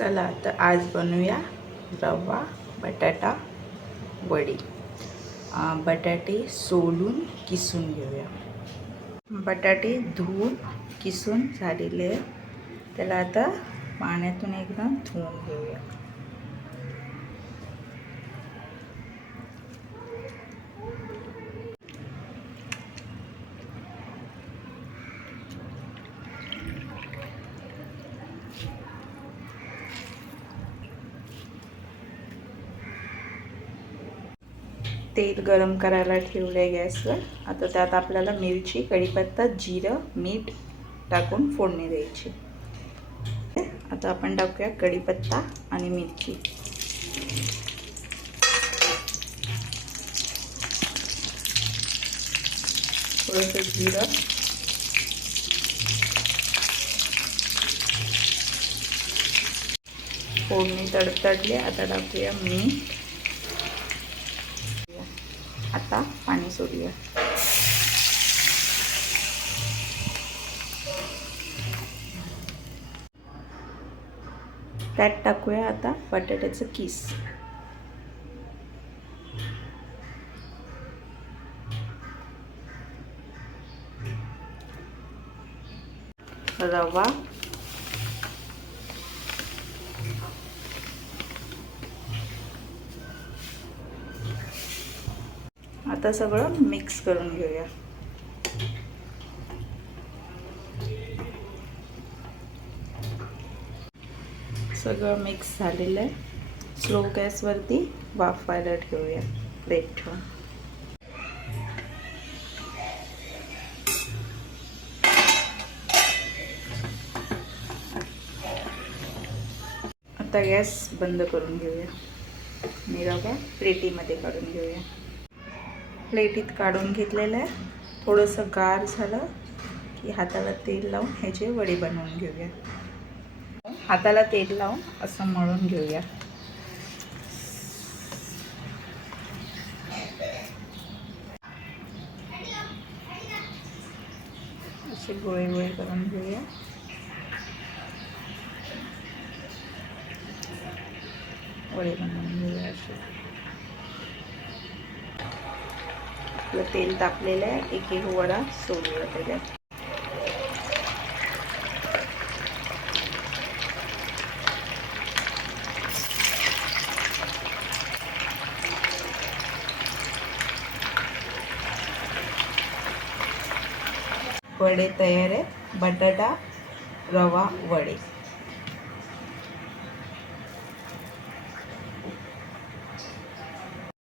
चला तर आज बनवूया रवा बटाटा वडी। बटाटे सोलून किसून घेऊया। बटाटे धुवून किसून झालेले आहे, त्याला आता पाण्यातून एकदम धुवून घेऊया। तेल गरम करायला ठेवले गॅसवर। आता त्यात आपल्याला मिरची, कढीपत्ता, जिरं, मीठ टाकून फोडणी द्यायची। आता आपण टाकूया कढीपत्ता आणि मिरची। थोडंसं जिरं, फोडणी तडतडली। आता टाकूया मीठ। आता पाणी सोडूया। त्यात टाकूया आता बटाट्याचं किस। रवा, आता सगळं मिक्स करून घेऊया। सगळं मिक्स झालेलं आहे। स्लो गॅसवरती वाफवायला ठेवूया प्लेट ठेवून। आता गॅस बंद करून घेऊया आणि रवा प्लेटीमध्ये काढून घेऊया। प्लेटीत काढून घेतलेलं आहे। थोडंसं गार झालं की हाताला तेल लावून ह्याचे वडे बनवून घेऊया। हाताला तेल लावून असं मळून घेऊया। असे गोळे गोळे करून घेऊया। वडे बनवून घेऊया असे। आपलं तेल तापलेलं आहे। एक एक वडा सोडूया त्याच्यात। वडे तयार आहे। बटाटा रवा वडे।